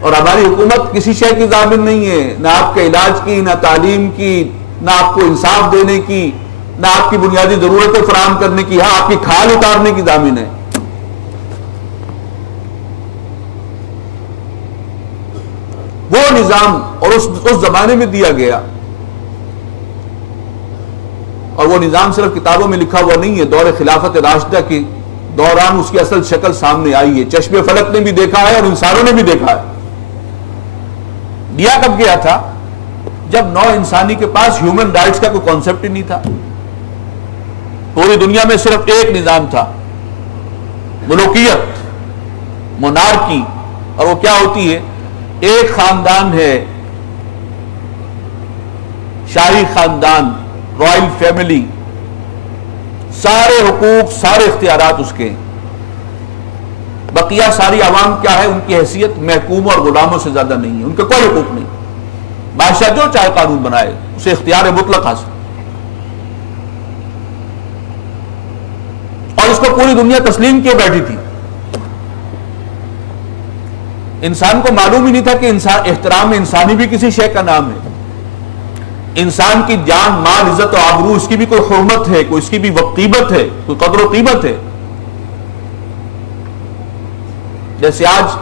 اور ہماری حکومت کسی شے کی ضامن نہیں ہے، نہ آپ کے علاج کی، نہ تعلیم کی، نہ آپ کو انصاف دینے کی، نہ آپ کی بنیادی ضرورتیں فراہم کرنے کی، ہاں آپ کی کھال اتارنے کی ضامن ہے۔ وہ نظام اور اس زمانے میں دیا گیا، اور وہ نظام صرف کتابوں میں لکھا ہوا نہیں ہے، دور خلافت راشدہ کے دوران اس کی اصل شکل سامنے آئی ہے، چشم فلک نے بھی دیکھا ہے اور انسانوں نے بھی دیکھا ہے۔ دیا کب گیا تھا؟ جب نو انسانی کے پاس ہیومن رائٹس کا کوئی کانسیپٹ ہی نہیں تھا۔ پوری دنیا میں صرف ایک نظام تھا، ملوکیت، مونارکی، اور وہ کیا ہوتی ہے؟ ایک خاندان ہے، شاہی خاندان، رائل فیملی، سارے حقوق، سارے اختیارات اس کے، بقیہ ساری عوام کیا ہے؟ ان کی حیثیت محکوم اور غلاموں سے زیادہ نہیں ہے، ان کے کوئی حقوق نہیں۔ بادشاہ جو چاہے قانون بنائے، اسے اختیار مطلق حاصل، اور اس کو پوری دنیا تسلیم کیے بیٹھی تھی۔ انسان کو معلوم ہی نہیں تھا کہ احترام انسانی بھی کسی شے کا نام ہے۔ انسان کی جان، مال، عزت و آبرو، اس کی بھی کوئی حرمت ہے، کوئی اس کی بھی قیمت ہے، کوئی قدر و قیمت ہے۔ جیسے آج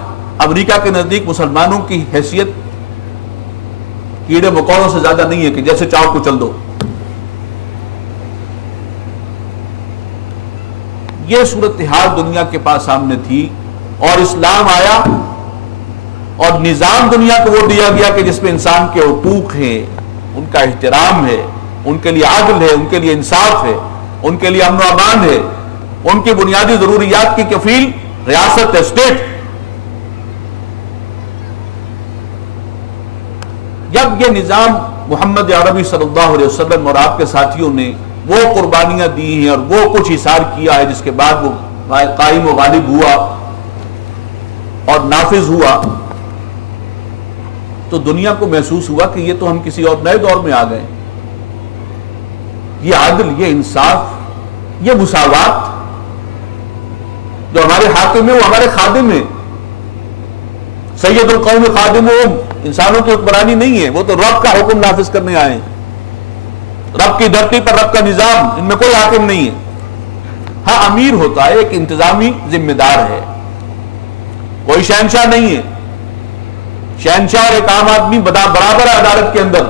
امریکہ کے نزدیک مسلمانوں کی حیثیت کیڑے مکوڑوں سے زیادہ نہیں ہے کہ جیسے چاہو کو چل دو۔ یہ صورتحال دنیا کے پاس سامنے تھی، اور اسلام آیا اور نظام دنیا کو وہ دیا گیا کہ جس میں انسان کے حقوق ہیں، ان کا احترام ہے، ان کے لیے عدل ہے، ان کے لیے انصاف ہے، ان کے لیے امن و امان ہے، ان کی بنیادی ضروریات کی کفیل ریاست ہے، اسٹیٹ۔ جب یہ نظام محمد عربی صلی اللہ علیہ وسلم اور آپ کے ساتھیوں نے وہ قربانیاں دی ہیں اور وہ کچھ ایثار کیا ہے، جس کے بعد وہ قائم و غالب ہوا اور نافذ ہوا، تو دنیا کو محسوس ہوا کہ یہ تو ہم کسی اور نئے دور میں آ گئے۔ یہ عدل، یہ انصاف، یہ مساوات، جو ہمارے حاکم ہے وہ ہمارے خادم ہیں۔ سید القوم خادمہم، انسانوں کی حکمرانی نہیں ہے، وہ تو رب کا حکم نافذ کرنے آئے ہیں۔ رب کی دھرتی پر رب کا نظام، ان میں کوئی حاکم نہیں ہے۔ ہاں امیر ہوتا ہے، ایک انتظامی ذمہ دار ہے، کوئی شہنشاہ نہیں ہے۔ شہنشاہ اور ایک عام آدمی برابر ہے عدالت کے اندر۔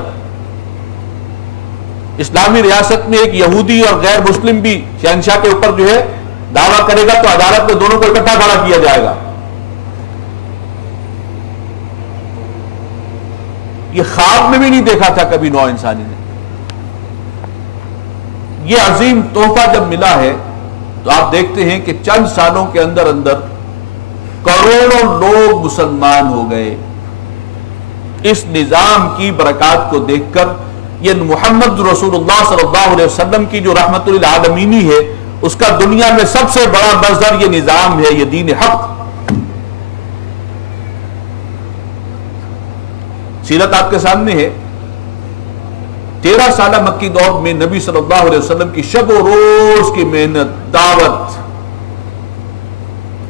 اسلامی ریاست میں ایک یہودی اور غیر مسلم بھی شہنشاہ کے اوپر جو ہے دعویٰ کرے گا تو عدالت میں دونوں کو اکٹھا کھڑا کیا جائے گا۔ یہ خواب میں بھی نہیں دیکھا تھا کبھی نو انسانی نے۔ یہ عظیم تحفہ جب ملا ہے تو آپ دیکھتے ہیں کہ چند سالوں کے اندر اندر کروڑوں لوگ مسلمان ہو گئے۔ اس نظام کی برکات کو دیکھ کر یہ محمد رسول اللہ صلی اللہ علیہ وسلم کی جو رحمت للعالمینی ہے، اس کا دنیا میں سب سے بڑا مظہر یہ نظام ہے، یہ دین حق۔ سیرت آپ کے سامنے ہے۔ 13 سالہ مکی دور میں نبی صلی اللہ علیہ وسلم کی شب و روز کی محنت، دعوت،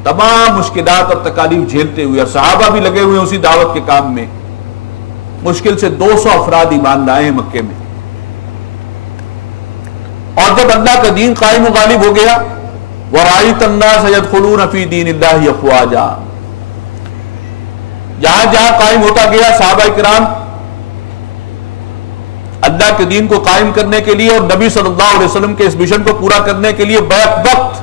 تمام مشکلات اور تکالیف جھیلتے ہوئے، اور صحابہ بھی لگے ہوئے ہیں اسی دعوت کے کام میں، مشکل سے 200 افراد ایمان لائے ہیں مکے میں۔ اور جب اللہ کا دین قائم و غالب ہو گیا، وَرَأَيْتَ النَّاسَ يَدْخُلُونَ فِي دِينِ اللَّهِ أَفْوَاجًا، جہاں جہاں قائم ہوتا گیا صحابہ کرام اللہ کے دین کو قائم کرنے کے لیے اور نبی صلی اللہ علیہ وسلم کے اس مشن کو پورا کرنے کے لیے بیک وقت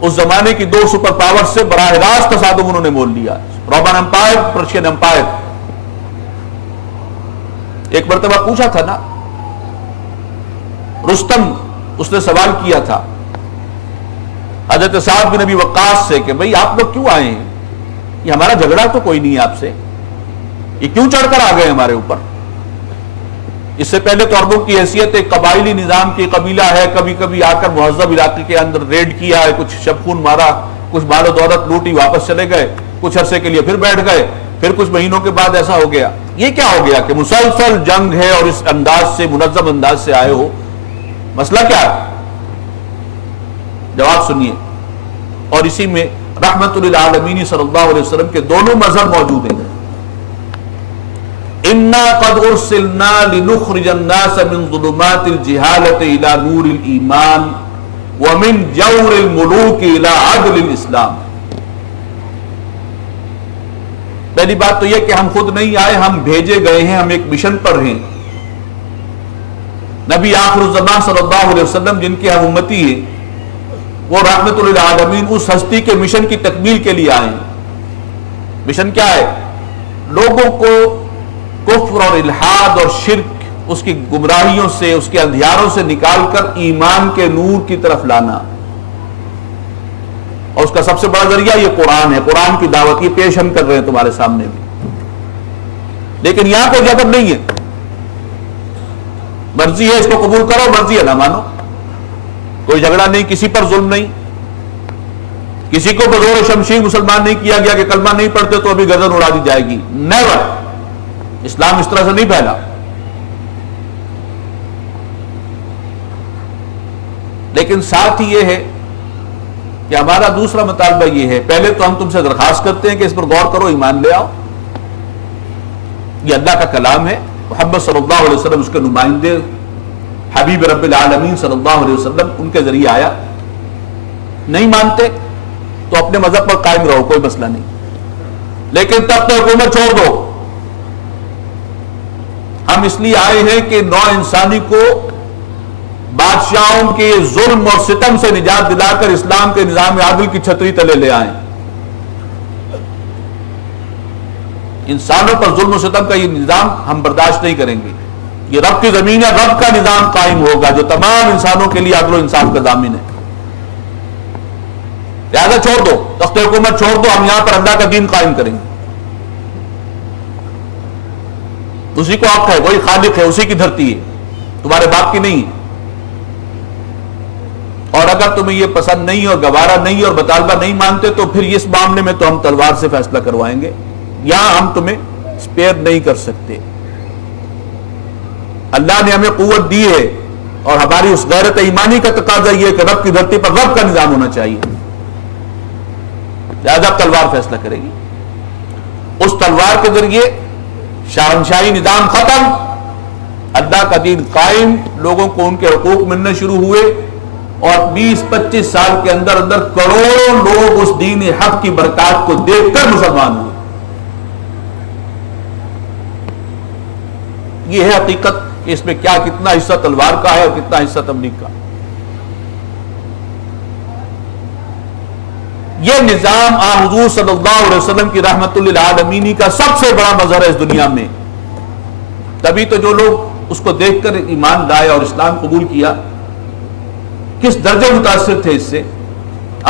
اس زمانے کی 2 سپر پاور سے براہ راست تصادم انہوں نے مول لیا۔ Roman empire, Persian empire. ایک مرتبہ پوچھا تھا نا رستم، اس نے سوال کیا تھا حضرت سعد بن ابی وقاص سے کہ بھئی آپ لوگ کیوں آئے ہیں؟ یہ ہمارا جھگڑا تو کوئی نہیں ہے آپ سے، یہ کیوں چڑھ کر آ گئے ہمارے اوپر؟ اس سے پہلے تو عربوں کی حیثیت ایک قبائلی نظام کی قبیلہ ہے، کبھی کبھی آ کر مہذب علاقے کے اندر ریڈ کیا ہے، کچھ شب خون مارا، کچھ مال و دولت لوٹی، واپس چلے گئے، کچھ عرصے کے لیے پھر بیٹھ گئے، پھر کچھ مہینوں کے بعد ایسا ہو گیا۔ یہ کیا ہو گیا کہ مسلسل جنگ ہے اور اس انداز سے، منظم انداز سے آئے ہو؟ مسئلہ کیا ہے؟ جواب سنیے۔ اور اسی میں رحمت للعالمین صلی اللہ علیہ وسلم کے دونوں مظہر موجود ہیں. انا قد ارسلنا لنخرج الناس من ظلمات الجہالۃ الى نور الایمان ومن جور الملوک الى عدل الاسلام. پہلی بات تو یہ کہ ہم خود نہیں آئے، ہم بھیجے گئے ہیں، ہم ایک مشن پر ہیں. نبی آخر الزمان صلی اللہ علیہ وسلم جن کے ہم امتی ہیں، وہ رحمت للعالمین اس ہستی کے مشن کی تکمیل کے لیے آئے ہیں. مشن کیا ہے؟ لوگوں کو کفر اور الحاد اور شرک، اس کی گمراہیوں سے، اس کے اندھیاروں سے نکال کر ایمان کے نور کی طرف لانا. اور اس کا سب سے بڑا ذریعہ یہ قرآن ہے، قرآن کی دعوت. یہ پیش ہم کر رہے ہیں تمہارے سامنے بھی. لیکن یہاں کوئی جبر نہیں ہے، مرضی ہے اس کو قبول کرو، مرضی ہے نہ مانو. کوئی جھگڑا نہیں، کسی پر ظلم نہیں، کسی کو بزور شمشیر مسلمان نہیں کیا گیا کہ کلمہ نہیں پڑھتے تو ابھی گردن اڑا دی جائے گی. نیور. اسلام اس طرح سے نہیں پھیلا. لیکن ساتھ ہی یہ ہے کہ ہمارا دوسرا مطالبہ یہ ہے، پہلے تو ہم تم سے درخواست کرتے ہیں کہ اس پر غور کرو، ایمان لے آؤ. یہ اللہ کا کلام ہے، محمد صلی اللہ علیہ وسلم اس کے نمائندے، حبیب رب العالمین صلی اللہ علیہ وسلم ان کے ذریعے آیا. نہیں مانتے تو اپنے مذہب پر قائم رہو، کوئی مسئلہ نہیں، لیکن تب تو حکومت چھوڑ دو. ہم اس لیے آئے ہیں کہ نوع انسانی کو بادشاہوں کے ظلم اور ستم سے نجات دلا کر اسلام کے نظام عادل کی چھتری تلے لے آئیں. انسانوں پر ظلم و ستم کا یہ نظام ہم برداشت نہیں کریں گے. یہ رب کی زمین ہے، رب کا نظام قائم ہوگا جو تمام انسانوں کے لیے عدل و انصاف کا ضامن ہے. لہذا چھوڑ دو، تخت حکومت چھوڑ دو، ہم یہاں پر اللہ کا دین قائم کریں گے. اسی کو حق ہے، وہی خالق ہے، اسی کی دھرتی ہے، تمہارے باپ کی نہیں ہے. اور اگر تمہیں یہ پسند نہیں اور گوارا نہیں اور مطالبہ نہیں مانتے تو پھر اس معاملے میں تو ہم تلوار سے فیصلہ کروائیں گے. یہاں ہم تمہیں اسپیئر نہیں کر سکتے. اللہ نے ہمیں قوت دی ہے اور ہماری اس غیرت ایمانی کا تقاضا یہ ہے کہ رب کی دھرتی پر رب کا نظام ہونا چاہیے. لہذا تلوار فیصلہ کرے گی. اس تلوار کے ذریعے شاہنشاہی نظام ختم، اللہ کا دین قائم، لوگوں کو ان کے حقوق ملنے شروع ہوئے، اور 20-25 سال کے اندر اندر کروڑوں لوگ اس دین حق کی برکات کو دیکھ کر مسلمان ہوئے. یہ ہے حقیقت کہ اس میں کیا کتنا حصہ تلوار کا ہے اور کتنا حصہ تبلیغ کا. یہ نظام حضور صلی اللہ علیہ وسلم کی رحمت للعالمین کا سب سے بڑا مظہر ہے اس دنیا میں. تبھی تو جو لوگ اس کو دیکھ کر ایمان لائے اور اسلام قبول کیا، کس درجے متاثر تھے اس سے،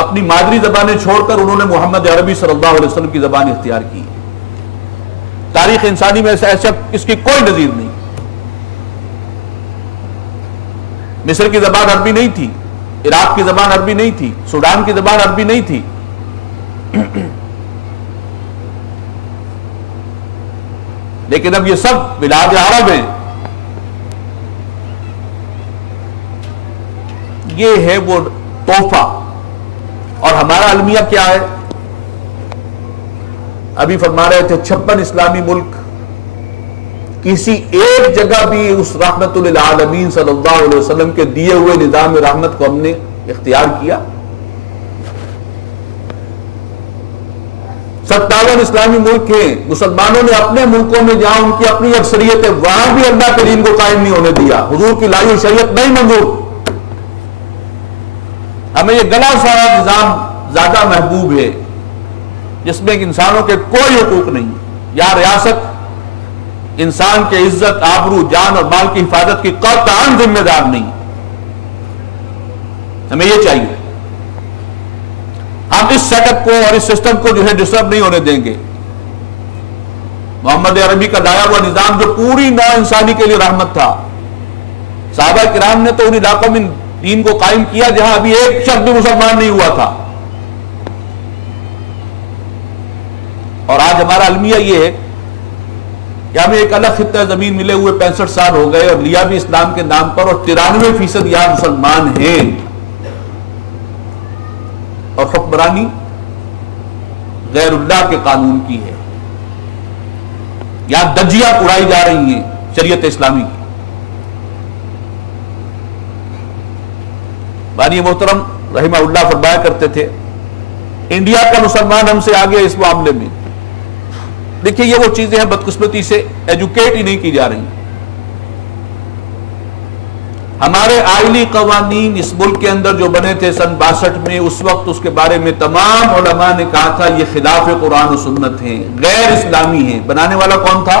اپنی مادری زبانیں چھوڑ کر انہوں نے محمد عربی صلی اللہ علیہ وسلم کی زبان اختیار کی. تاریخ انسانی میں ایسا اس کی کوئی نظیر نہیں. مصر کی زبان عربی نہیں تھی، عراق کی زبان عربی نہیں تھی، سوڈان کی زبان عربی نہیں تھی. لیکن اب یہ سب بلاد عرب ہیں. یہ ہے وہ تحفہ. اور ہمارا المیہ کیا ہے؟ ابھی فرما رہے تھے 56 اسلامی ملک، کسی ایک جگہ بھی اس رحمت للعالمین صلی اللہ علیہ وسلم کے دیے ہوئے نظام رحمت کو ہم نے اختیار کیا. 57 اسلامی ملک ہیں. مسلمانوں نے اپنے ملکوں میں جہاں ان کی اپنی اکثریت ہے وہاں بھی اللہ کے دین کو قائم نہیں ہونے دیا. حضور کی لائی شریعت نہیں منظور. ہمیں یہ گلا سارا نظام زیادہ محبوب ہے جس میں انسانوں کے کوئی حقوق نہیں. یا ریاست انسان کے عزت، آبرو، جان اور مال کی حفاظت کی قطعاً ذمہ دار نہیں. ہمیں یہ چاہیے. ہم اس سیٹ اپ کو اور اس سسٹم کو جو ہے ڈسٹرب نہیں ہونے دیں گے. محمد عربی کا لایا ہوا نظام جو پوری نوع انسانی کے لیے رحمت تھا، صحابہ کرام نے تو ان علاقوں میں دین کو قائم کیا جہاں ابھی ایک شخص بھی مسلمان نہیں ہوا تھا. اور آج ہمارا المیہ یہ ہے کہ ہمیں ایک الگ خطہ زمین ملے ہوئے 65 سال ہو گئے اور لیا بھی اسلام کے نام پر، اور 93% یہاں مسلمان ہیں. اور حکمرانی غیر اللہ کے قانون کی ہے. یہاں دجیاں اڑائی جا رہی ہیں شریعت اسلامی کی. بانی محترم رحمہ اللہ فرمایا کرتے تھے انڈیا کا مسلمان ہم سے آگے اس معاملے میں. دیکھیے یہ وہ چیزیں ہیں بدقسمتی سے ایجوکیٹ ہی نہیں کی جا رہی. ہمارے آئلی قوانین اس ملک کے اندر جو بنے تھے سن 62 میں، اس وقت اس کے بارے میں تمام علماء نے کہا تھا یہ خلاف قرآن و سنت ہیں، غیر اسلامی ہیں. بنانے والا کون تھا؟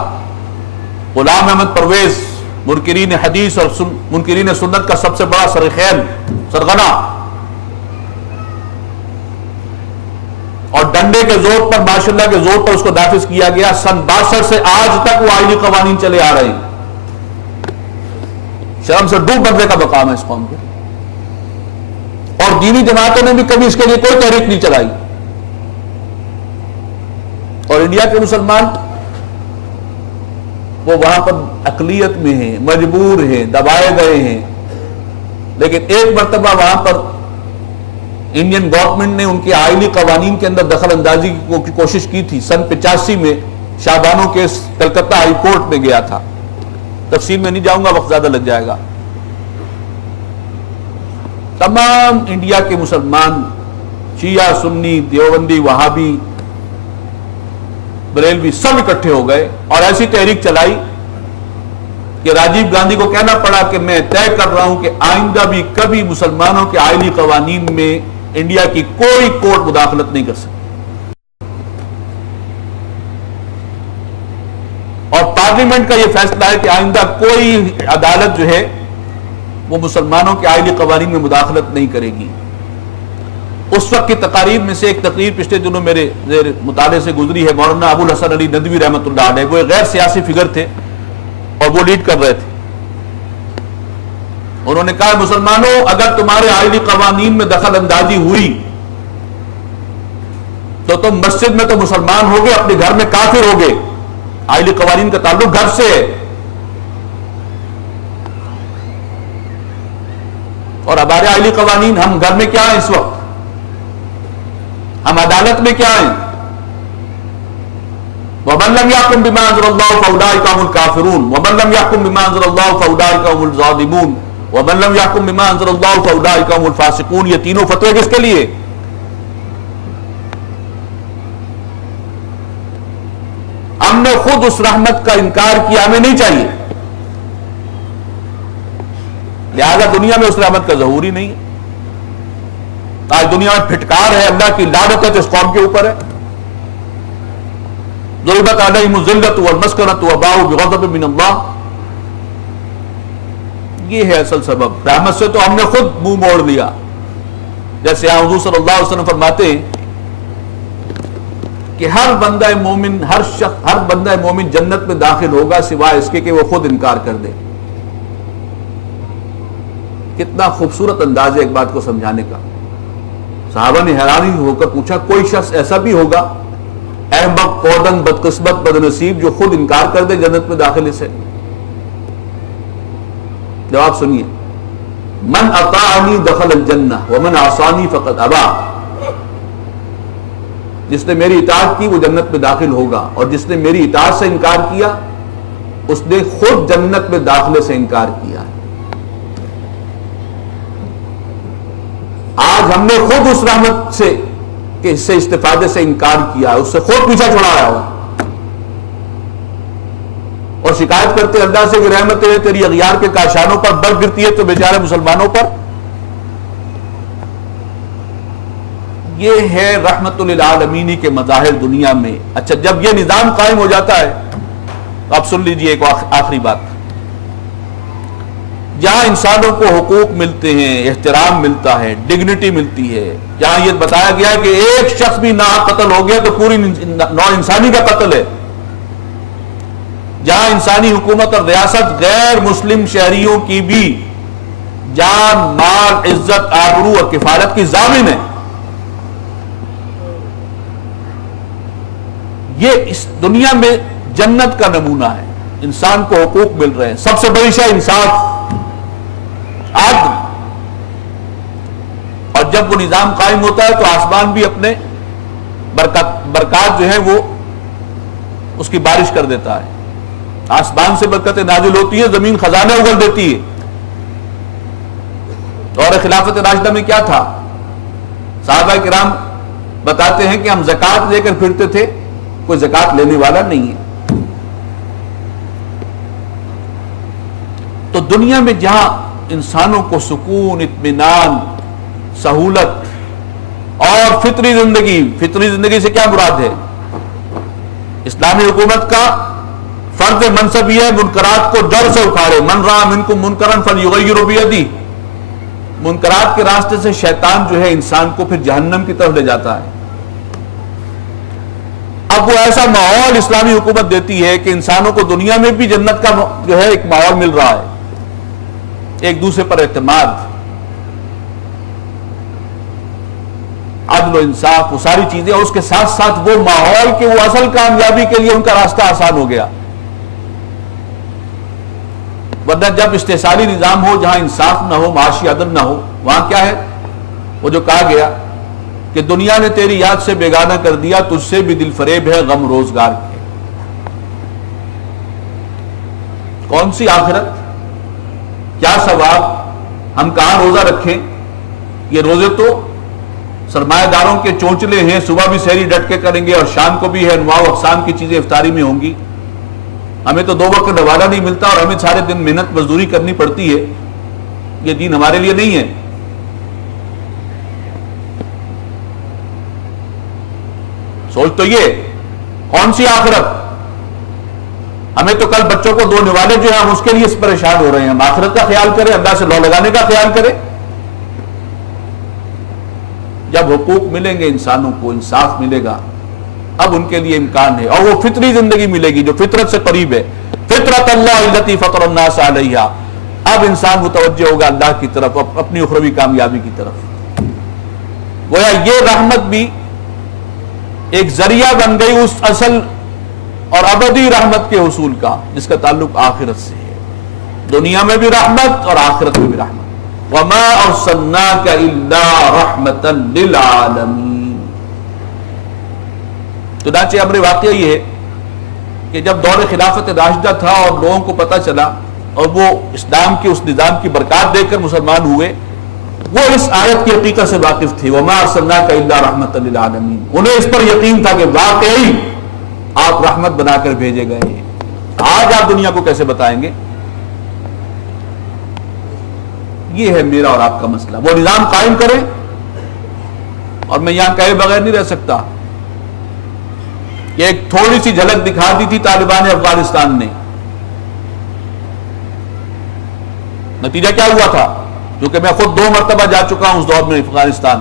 غلام احمد پرویز، منکرین حدیث اور منکرین سنت کا سب سے بڑا سرخیل، سرغنہ. اور ڈنڈے کے زور پر، ماشاءاللہ کے زور پر اس کو نافذ کیا گیا. سن 62 سے آج تک وہ آئلی قوانین چلے آ رہے ہیں. شرم سے ڈوب مرنے کا مقام ہے اس قوم کے. اور دینی جماعتوں نے بھی کبھی اس کے لیے کوئی تحریک نہیں چلائی. اور انڈیا کے مسلمان وہ وہاں پر اقلیت میں ہیں، مجبور ہیں، دبائے گئے ہیں. لیکن ایک مرتبہ وہاں پر انڈین گورنمنٹ نے ان کے آئلی قوانین کے اندر دخل اندازی کی کوشش کی تھی. سن 85 میں شاہبانو کیس کلکتہ ہائی کورٹ میں گیا تھا. تفصیل میں نہیں جاؤں گا، وقت زیادہ لگ جائے گا. تمام انڈیا کے مسلمان، شیعہ، سنی، دیوبندی، وہابی، بریلوی، سب اکٹھے ہو گئے اور ایسی تحریک چلائی کہ راجیو گاندھی کو کہنا پڑا کہ میں طے کر رہا ہوں کہ آئندہ بھی کبھی مسلمانوں کے آئلی قوانین میں انڈیا کی کوئی کورٹ مداخلت نہیں کر سکتی. اور پارلیمنٹ کا یہ فیصلہ ہے کہ آئندہ کوئی عدالت جو ہے وہ مسلمانوں کے آئلی قوانین میں مداخلت نہیں کرے گی. اس وقت کی تقاریر میں سے ایک تقریر پچھلے دنوں میرے زیر مطالعے سے گزری ہے. مولانا ابو الحسن علی ندوی رحمۃ اللہ علیہ، وہ ایک غیر سیاسی فگر تھے اور وہ لیڈ کر رہے تھے. انہوں نے کہا مسلمانوں اگر تمہارے آئلی قوانین میں دخل اندازی ہوئی تو تم مسجد میں تو مسلمان ہوگے، اپنے گھر میں کافر ہوگے. آئلی قوانین کا تعلق گھر سے ہے. اور ہمارے آئلی قوانین، ہم گھر میں کیا ہیں اس وقت؟ ہم عدالت میں کیا ہیں؟ وَمَن لَّمْ يَحْكُم بِمَا أَنزَلَ اللَّهُ فَأُولَٰئِكَ هُمُ الْكَافِرُونَ وَمَن لَّمْ يَحْكُم بِمَا أَنزَلَ اللَّهُ فَأُولَٰئِكَ هُمُ الظَّالِمُونَ وَمَن لَّمْ يَحْكُم بِمَا أَنزَلَ اللَّهُ فَأُولَٰئِكَ هُمُ الْفَاسِقُونَ. یہ تینوں فتوے کس کے لیے؟ ہم نے خود اس رحمت کا انکار کیا، ہمیں نہیں چاہیے. لہذا دنیا میں اس رحمت کا ظہور ہی نہیں ہے. آج دنیا میں پھٹکار ہے، اللہ کی لعنت ہے اس قوم کے اوپر ہے. ضربت علیہم الذلۃ والمسکنۃ وباؤوا بغضب من اللہ. یہ ہے اصل سبب. رحمت سے تو ہم نے خود منہ موڑ لیا. جیسے حضور صلی اللہ علیہ وسلم فرماتے ہیں کہ ہر بندہ مومن، ہر بندہ مومن جنت میں داخل ہوگا سوائے اس کے کہ وہ خود انکار کر دے. کتنا خوبصورت انداز ہے ایک بات کو سمجھانے کا. صحابہ نے حیرانی ہو کر پوچھا کوئی شخص ایسا بھی ہوگا احمق، کودن، بدقسمت، بدنصیب جو خود انکار کر دے جنت میں داخلے سے؟ جواب سنیے، من اطاعنی دخل الجنہ ومن عصانی فقد ابا. جس نے میری اطاعت کی وہ جنت میں داخل ہوگا، اور جس نے میری اطاعت سے انکار کیا اس نے خود جنت میں داخلے سے انکار کیا. آج ہم نے خود اس رحمت سے کہ اس سے استفادے سے انکار کیا، اس سے خود پیچھا چھڑایا ہوا، اور شکایت کرتے اللہ سے کہ رحمت ہے تیری اغیار کے کاشانوں پر برف گرتی ہے تو بیچارے مسلمانوں پر. یہ ہے رحمت للعالمین کے مظاہر دنیا میں. اچھا جب یہ نظام قائم ہو جاتا ہے تو آپ سن لیجئے ایک آخری بات. جہاں انسانوں کو حقوق ملتے ہیں، احترام ملتا ہے، ڈگنیٹی ملتی ہے، جہاں یہ بتایا گیا ہے کہ ایک شخص بھی ناحق قتل ہو گیا تو پوری نوع انسانی کا قتل ہے، جہاں انسانی حکومت اور ریاست غیر مسلم شہریوں کی بھی جان، مال، عزت، آبرو اور کفالت کی ضامن ہے، یہ اس دنیا میں جنت کا نمونہ ہے. انسان کو حقوق مل رہے ہیں. سب سے بڑی شے انصاف، عدل. اور جب وہ نظام قائم ہوتا ہے تو آسمان بھی اپنے برکات جو ہے وہ اس کی بارش کر دیتا ہے، آسمان سے برکتیں نازل ہوتی ہیں، زمین خزانہ اگل دیتی ہے۔ اور خلافت راشدہ میں کیا تھا؟ صحابہ کرام بتاتے ہیں کہ ہم زکوٰۃ لے کر پھرتے تھے، کوئی زکوٰۃ لینے والا نہیں ہے۔ تو دنیا میں جہاں انسانوں کو سکون، اطمینان، سہولت اور فطری زندگی سے کیا مراد ہے؟ اسلامی حکومت کا فرض منصب یہ ہے منکرات کو جڑ سے اکھاڑے۔ من رأى منکم منکرا فلیغیرہ بیدہ۔ منکرات کے راستے سے شیطان جو ہے انسان کو پھر جہنم کی طرف لے جاتا ہے۔ اب وہ ایسا ماحول اسلامی حکومت دیتی ہے کہ انسانوں کو دنیا میں بھی جنت کا جو ہے ایک ماحول مل رہا ہے، ایک دوسرے پر اعتماد، عدل و انصاف، وہ ساری چیزیں، اور اس کے ساتھ ساتھ وہ ماحول کہ وہ اصل کامیابی کے لیے ان کا راستہ آسان ہو گیا۔ ورنہ جب استحصالی نظام ہو، جہاں انصاف نہ ہو، معاشی عدل نہ ہو، وہاں کیا ہے؟ وہ جو کہا گیا کہ دنیا نے تیری یاد سے بیگانہ کر دیا، تجھ سے بھی دل فریب ہے غم روزگار کے۔ کون سی آخرت؟ کیا ثواب؟ ہم کہاں روزہ رکھیں؟ یہ روزے تو سرمایہ داروں کے چونچلے ہیں، صبح بھی سحری ڈٹ کے کریں گے اور شام کو بھی ہے انواع و اقسام کی چیزیں افطاری میں ہوں گی۔ ہمیں تو 2 وقت کا نوالہ نہیں ملتا اور ہمیں سارے دن محنت مزدوری کرنی پڑتی ہے۔ یہ دین ہمارے لیے نہیں ہے۔ سوچ تو یہ کون سی آخرت؟ ہمیں تو کل بچوں کو 2 نوالے جو ہیں ہم اس کے لیے پریشان ہو رہے ہیں۔ ہم آخرت کا خیال کریں، اللہ سے لو لگانے کا خیال کریں۔ جب حقوق ملیں گے انسانوں کو، انصاف ملے گا، اب ان کے لیے امکان ہے، اور وہ فطری زندگی ملے گی جو فطرت سے قریب ہے۔ فطرت اللہ التی فطر الناس علیہا۔ اب انسان متوجہ ہوگا اللہ کی طرف، اپنی اخروی کامیابی کی طرف۔ گویا یہ رحمت بھی ایک ذریعہ بن گئی اس اصل اور ابدی رحمت کے حصول کا، جس کا تعلق آخرت سے ہے۔ دنیا میں بھی رحمت اور آخرت میں بھی رحمت۔ وَمَا أَرْسَلْنَاكَ إِلَّا رَحْمَةً لِلْعَالَمِينَ۔ چنانچہ امر واقعہ یہ ہے کہ جب دور خلافت راشدہ تھا اور لوگوں کو پتہ چلا اور وہ اسلام کے اس نظام کی برکات دیکھ کر مسلمان ہوئے، وہ اس آیت کی حقیقت سے واقف تھے۔ وَمَا أَرْسَلْنَاكَ إِلَّا رَحْمَةً لِلْعَالَمِينَ۔ انہیں اس پر یقین تھا کہ واقعی آپ رحمت بنا کر بھیجے گئے ہیں۔ آج آپ دنیا کو کیسے بتائیں گے؟ یہ ہے میرا اور آپ کا مسئلہ۔ وہ نظام قائم کریں، اور میں یہاں کہے بغیر نہیں رہ سکتا کہ ایک تھوڑی سی جھلک دکھا دی تھی طالبان افغانستان نے۔ نتیجہ کیا ہوا تھا؟ کیونکہ میں خود 2 مرتبہ جا چکا ہوں اس دور میں افغانستان،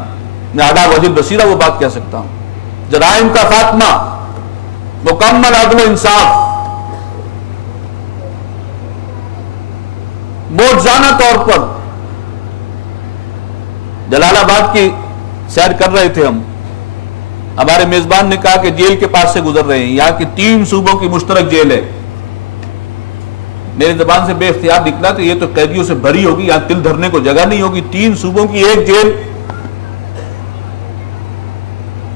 میں اعلیٰ وزیر بصیرہ وہ بات کہہ سکتا ہوں۔ جرائم کا خاتمہ، مکمل عدل و انصاف، موجزانہ طور پر۔ جلال آباد کی سیر کر رہے تھے ہم، ہمارے میزبان نے کہا کہ جیل کے پاس سے گزر رہے ہیں، یہاں کی 3 صوبوں کی مشترک جیل ہے۔ میری زبان سے بے اختیار نکلا کہ یہ تو قیدیوں سے بھری ہوگی، یہاں تل دھرنے کو جگہ نہیں ہوگی۔ 3 صوبوں کی ایک جیل،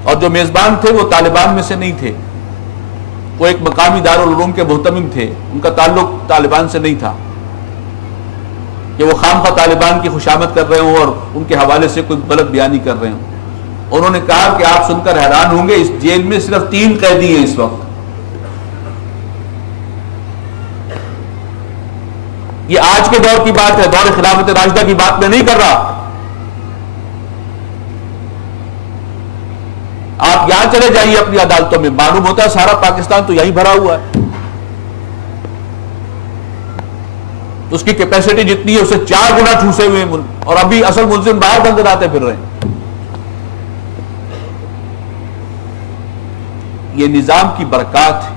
اور جو میزبان تھے وہ طالبان میں سے نہیں تھے، وہ ایک مقامی دارالعلوم کے محتمم تھے، ان کا تعلق طالبان سے نہیں تھا کہ وہ خام خواہ طالبان کی خوشامد کر رہے ہوں اور ان کے حوالے سے کوئی غلط بیانی کر رہے ہوں۔ انہوں نے کہا کہ آپ سن کر حیران ہوں گے، اس جیل میں صرف 3 قیدی ہیں اس وقت۔ یہ آج کے دور کی بات ہے، دور خلافت راشدہ کی بات میں نہیں کر رہا۔ آپ یہاں چلے جائیے اپنی عدالتوں میں، معلوم ہوتا ہے سارا پاکستان تو یہی بھرا ہوا ہے۔ اس کی کیپیسٹی جتنی ہے اسے 4 گنا ٹھوسے ہوئے ہیں، اور ابھی اصل ملزم باہر بندر آتے پھر رہے ہیں۔ یہ نظام کی برکات ہے،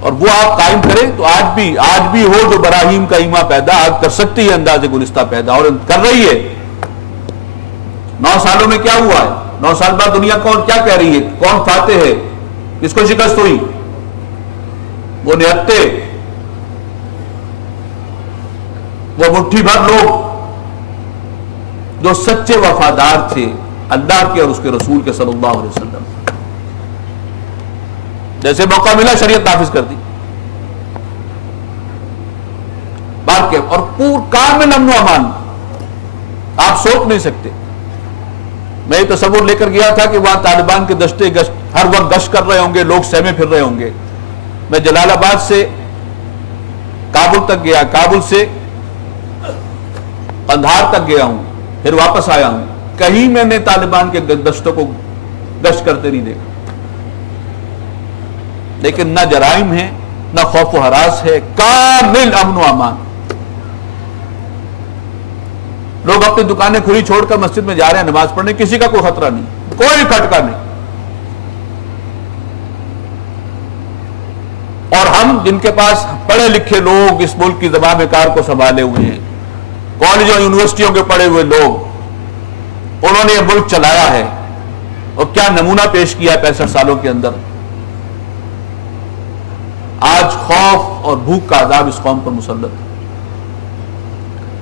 اور وہ آپ قائم کریں تو آج بھی ہو جو براہیم کا ایما پیدا، آج کر سکتی ہے انداز گلستہ پیدا، اور کر رہی ہے۔ 9 سالوں میں کیا ہوا ہے؟ 9 سال بعد دنیا کون کیا کہہ رہی ہے؟ کون فاتح ہے؟ کس کو شکست ہوئی؟ وہ نہتے، وہ مٹھی بھر لوگ جو سچے وفادار تھے، اللہ کے اور اس کے رسول کے صلی اللہ علیہ وسلم. جیسے موقع ملا شریعت نافذ کر دی بات کے، اور پور کامل امن و امان. آپ سوچ نہیں سکتے. میں یہ تصور لے کر گیا تھا کہ وہاں طالبان کے دستے گشت ہر وقت گشت کر رہے ہوں گے، لوگ سہمے پھر رہے ہوں گے. میں جلال آباد سے کابل تک گیا، کابل سے قندھار تک گیا ہوں، پھر واپس آیا ہوں. کہیں میں نے طالبان کے دستوں کو گشت کرتے نہیں دیکھا. لیکن نہ جرائم ہے، نہ خوف و ہراس ہے، کامل امن و امان. لوگ اپنی دکانیں کھلی چھوڑ کر مسجد میں جا رہے ہیں نماز پڑھنے، کسی کا کوئی خطرہ نہیں، کوئی کھٹکا نہیں. اور ہم جن کے پاس پڑھے لکھے لوگ اس ملک کی زبان کار کو سنبھالے ہوئے ہیں، کالجوں یونیورسٹیوں کے پڑھے ہوئے لوگ، انہوں نے یہ ملک چلایا ہے اور کیا نمونہ پیش کیا ہے 65 سالوں کے اندر. آج خوف اور بھوک کا عذاب اس قوم پر مسلط ہے.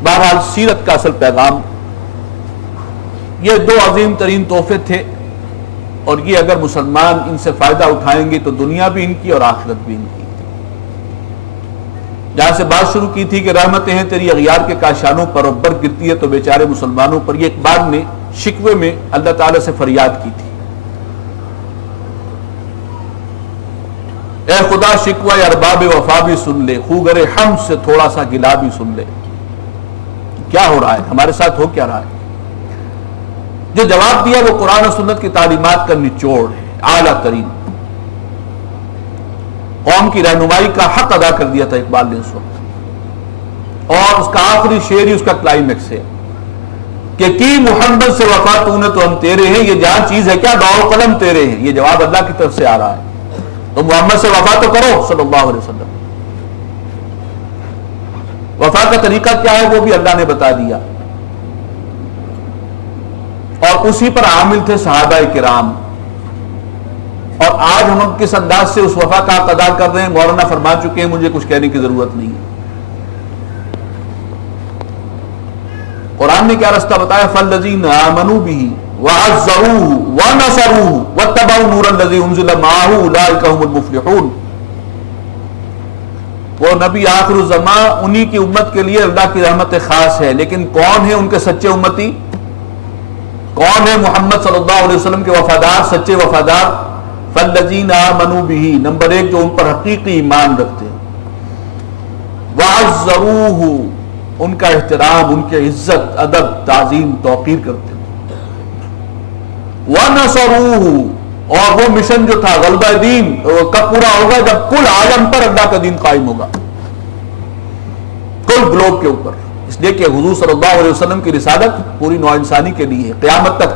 بہرحال سیرت کا اصل پیغام یہ 2 عظیم ترین تحفے تھے، اور یہ اگر مسلمان ان سے فائدہ اٹھائیں گے تو دنیا بھی ان کی اور آخرت بھی ان کی. جہاں سے بات شروع کی تھی کہ رحمتیں ہیں تیری اغیار کے کاشانوں پر اور برف گرتی ہے تو بیچارے مسلمانوں پر، یہ اقبال نے شکوے میں اللہ تعالیٰ سے فریاد کی تھی. اے خدا شکوہ ارباب وفا بھی سن لے، خوگر ہم سے تھوڑا سا گلا بھی سن لے. کیا ہو رہا ہے ہمارے ساتھ، ہو کیا رہا ہے؟ جو جواب دیا وہ قرآن و سنت کی تعلیمات کا نچوڑ ہے، اعلیٰ ترین. قوم کی رہنمائی کا حق ادا کر دیا تھا اقبال نے اس وقت، اور اس کا آخری شعر ہی اس کا کلائمیکس ہے کہ کی محمد سے وفا تو نے تو ہم تیرے ہیں، یہ جہاں چیز ہے کیا دعو قلم تیرے ہیں. یہ جواب اللہ کی طرف سے آ رہا ہے. تو محمد سے وفا تو کرو صلی اللہ علیہ وسلم. وفا کا طریقہ کیا ہے وہ بھی اللہ نے بتا دیا، اور اسی پر عامل تھے صحابہ کرام. اور آج ہم کس انداز سے اس وفا کا حق ادا کر رہے ہیں مولانا فرما چکے ہیں، مجھے کچھ کہنے کی ضرورت نہیں ہے. قرآن نے کیا رستہ بتایا؟ فالذین آمنوا بہ وعزروہ ونصروہ واتبعوا النور الذی انزل معہ اولئک هم المفلحون. وہ نبی آخر الزمان انہی کی امت کے لیے اللہ کی رحمت خاص ہے، لیکن کون ہے ان کے سچے امتی؟ کون ہے محمد صلی اللہ علیہ وسلم کے وفادار، سچے وفادار؟ فالذین آمنوا بہ، نمبر 1 جو ان پر حقیقی ایمان رکھتے ہیں. وعزروہ، ان کا احترام، ان کی عزت، ادب، تعظیم، توقیر کرتے ہیں. وَنَصَرُوهُ، اور وہ مشن جو تھا غلبہ دین کب پورا ہوگا؟ جب کل عالم پر اللہ کا دین قائم ہوگا، کل گلوب کے اوپر. اس لیے کہ حضور صلی اللہ علیہ وسلم کی رسالت پوری نوع انسانی کے لیے ہے، قیامت تک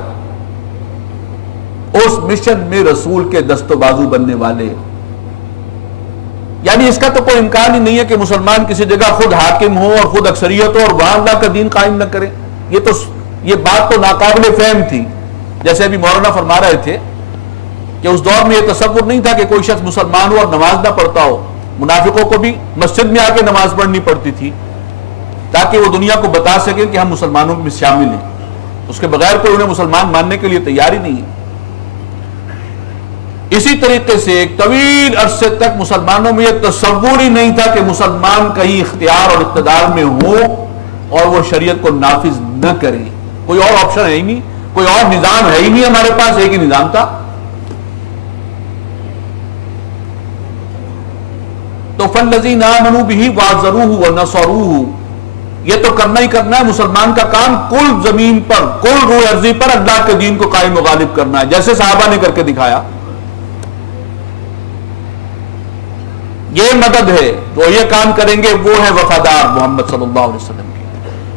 اس مشن میں رسول کے دست و بازو بننے والے. یعنی اس کا تو کوئی امکان ہی نہیں ہے کہ مسلمان کسی جگہ خود حاکم ہو اور خود اکثریت ہو اور وہاں اللہ کا دین قائم نہ کرے. یہ بات تو ناقابل فہم تھی. جیسے ابھی مولانا فرما رہے تھے کہ اس دور میں یہ تصور نہیں تھا کہ کوئی شخص مسلمان ہو اور نماز نہ پڑھتا ہو. منافقوں کو بھی مسجد میں آ کے نماز پڑھنی پڑتی تھی تاکہ وہ دنیا کو بتا سکیں کہ ہم مسلمانوں میں شامل ہیں. اس کے بغیر کوئی انہیں مسلمان ماننے کے لیے تیار ہی نہیں ہے. اسی طریقے سے ایک طویل عرصے تک مسلمانوں میں یہ تصور ہی نہیں تھا کہ مسلمان کہیں اختیار اور اقتدار میں ہو اور وہ شریعت کو نافذ نہ کریں. کوئی اور آپشن ہے ہی نہیں، کوئی اور نظام ہے ہی نہیں. ہمارے پاس ایک ہی نظام تھا. تو فالذین آمنوا بہ وعزروہ ونصروہ، یہ تو کرنا ہی کرنا ہے. مسلمان کا کام کل زمین پر، کل روح ارضی پر اللہ کے دین کو قائم و غالب کرنا ہے، جیسے صحابہ نے کر کے دکھایا. یہ مدد ہے تو یہ کام کریں گے وہ ہے وفادار محمد صلی اللہ علیہ وسلم کی.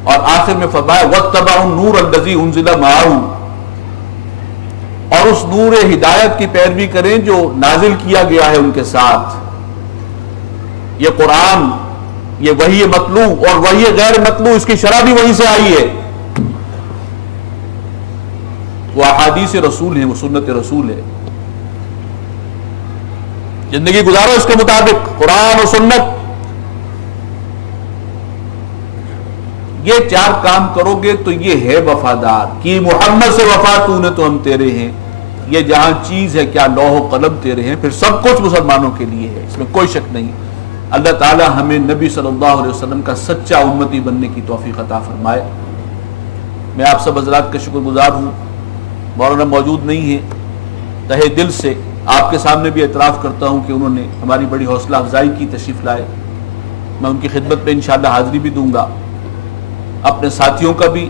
اور آخر میں فرمایا واتبعوا النور الذی انزل معہ، اور اس نور ہدایت کی پیروی کریں جو نازل کیا گیا ہے ان کے ساتھ. یہ قرآن، یہ وحی مطلوع اور وحی غیر مطلوع، اس کی شرح بھی وہیں سے آئی ہے. وہ احادیث رسول ہیں، وہ سنت رسول ہے. زندگی گزارو اس کے مطابق، قرآن و سنت. یہ 4 کام کرو گے تو یہ ہے وفادار، کی محمد سے وفا تو نے تو ہم تیرے ہیں، یہ جہاں چیز ہے کیا لوح و قلم تیرے ہیں، پھر سب کچھ مسلمانوں کے لیے ہے، اس میں کوئی شک نہیں۔ اللہ تعالی ہمیں نبی صلی اللہ علیہ وسلم کا سچا امتی بننے کی توفیق عطا فرمائے۔ میں آپ سب حضرات کا شکر گزار ہوں، مولانا موجود نہیں ہیں، تہہ دل سے آپ کے سامنے بھی اعتراف کرتا ہوں کہ انہوں نے ہماری بڑی حوصلہ افزائی کی، تشریف لائے، میں ان کی خدمت میں انشاءاللہ حاضری بھی دوں گا۔ اپنے ساتھیوں کا بھی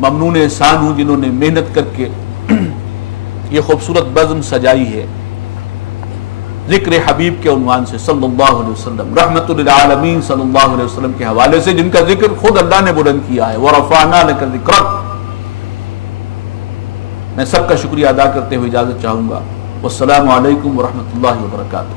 ممنون احسان ہوں جنہوں نے محنت کر کے یہ خوبصورت بزم سجائی ہے، ذکر حبیب کے عنوان سے صلی اللہ علیہ وسلم، رحمت للعالمین صلی اللہ علیہ وسلم کے حوالے سے، جن کا ذکر خود اللہ نے بلند کیا ہے، وَرَفَعْنَا لَكَ ذِكْرَكَ۔ میں سب کا شکریہ ادا کرتے ہوئے اجازت چاہوں گا۔ والسلام علیکم ورحمۃ اللہ وبرکاتہ۔